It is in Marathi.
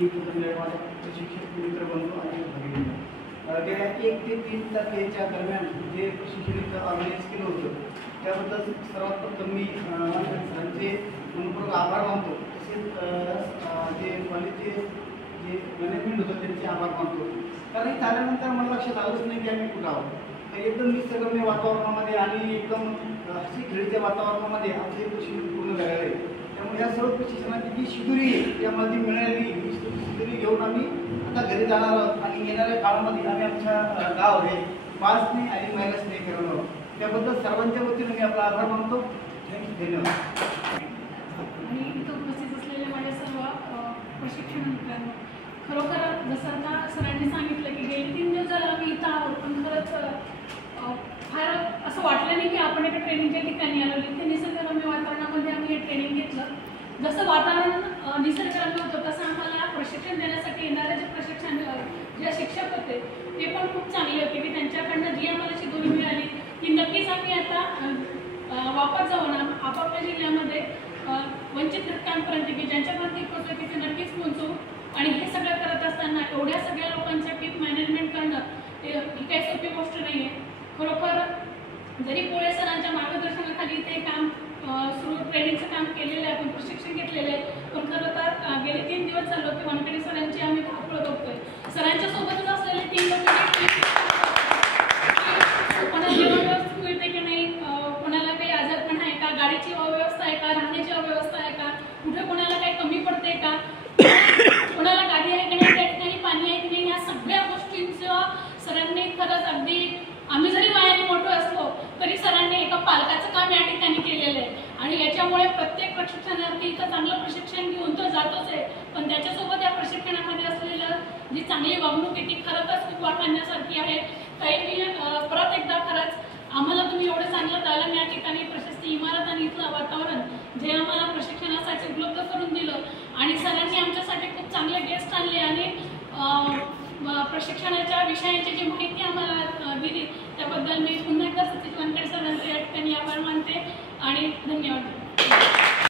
प्रशिक्षक मित्र बनतो आणि भगिनी त्या 1 ते 3 तारखेच्या दरम्यान जे प्रशिक्षण ऑर्गनाईज केलं होतं त्याबद्दल सर्वात प्रथम मी सरांचे मनपूर्वक आभार मानतो। तसेच जे कॉलेजचे जे मॅनेजमेंट होतं त्यांचे आभार मानतो, कारण इथं आल्यानंतर मला लक्षात आलंच नाही की आम्ही कुठं आहोत। एकदम निसर्गरम्य वातावरणामध्ये आणि एकदम हसी खेळीच्या वातावरणामध्ये आमचे प्रशिक्षण पूर्ण झालेलं आहे। त्यामुळे या सर्व प्रशिक्षणाची जी शिदुरी आहे त्यामध्ये मिळालेली शिदुरी घेऊन आम्ही आता घरी जाणार आहोत आणि येणाऱ्या काळामध्ये आम्ही आमच्या गाव हे पाचने आणि महिला स्नेह करणार आहोत। त्याबद्दल सर्वांच्या वतीने मी आपला आभार मानतो। धन्यवाद। आणि इथं उपस्थित असलेले माझ्या सर्व प्रशिक्षण मित्रांनो, खरोखर जसं आता सरांनी सांगितलं की गेली 3 दिवस झालं आम्ही इथं आहोत, पण खरंच फार असं वाटलं नाही की आपण एका ट्रेनिंगच्या ठिकाणी आलो। इथे निसर्गरम्य वातावरणामध्ये आम्ही हे ट्रेनिंग घेतलं। जसं वातावरण निसर्गरम्य होतं तसं आम्हाला प्रशिक्षण देण्यासाठी येणारे जे शिक्षक होते ते पण खूप चांगले होते की त्यांच्याकडनं जी आम्हाला शिकवणी मिळाली ती नक्कीच आम्ही आता वापस जाऊन आपापल्या जिल्ह्यामध्ये वंचित घटकांपर्यंत की ज्यांच्यापर्यंत पोहोचतो तिथे नक्कीच पोहोचू। आणि हे सगळं करत असताना एवढ्या सगळ्या लोकांसाठी मॅनेजमेंट करणं ही काही सोपी गोष्ट नाही आहे। खरोखर जरी पोळे सरांच्या मार्गदर्शनाखाली ते काम सुरू ट्रेनिंगचं काम केलेलं आहे, आपण प्रशिक्षण घेतलेलं आहे, पण खरं तर गेले 3 दिवस चालू होते वानखेडे सरांची आम्ही धावपळ बघतोय। सरांच्या सोबतच असलेले 3 लोक कोणाला जेवण व्यवस्थित मिळते की नाही, कोणाला काही आजारपण आहे का, गाडीची अव्यवस्था आहे का, राहण्याची अव्यवस्था आहे का, कुठे कोणाला काही कमी पडते का, कोणाला गाडी आहे की नाही, त्या ठिकाणी पाणी आहे की नाही, या सगळ्या गोष्टींचं सरांनी खरंच अगदी आम्ही जरी वयाने मोठे असलो तरी सरांनी एका पालकाचं काम या ठिकाणी केलेलं आहे। आणि याच्यामुळे प्रत्येक प्रशिक्षणार्थी इथं चांगलं प्रशिक्षण घेऊन तो जातोच आहे, पण त्याच्यासोबत या प्रशिक्षणामध्ये असलेलं जी चांगली वागणूक आहे ती खरंच खूप वाखाणण्यासारखी आहे। काही मी परत एकदा खरंच आम्हाला तुम्ही एवढं चांगलं दालन या ठिकाणी प्रशस्ती इमारत आणि इथलं वातावरण जे आम्हाला प्रशिक्षणासाठी उपलब्ध करून दिलं आणि सरांनी आमच्यासाठी खूप चांगले गेस्ट आणले आणि प्रशिक्षणाच्या विषयांची जी माहिती आम्हाला दिली त्याबद्दल मी पुन्हा एकदा सतीश वानखेडे सरांचे या ठिकाणी आभार मानते आणि धन्यवाद।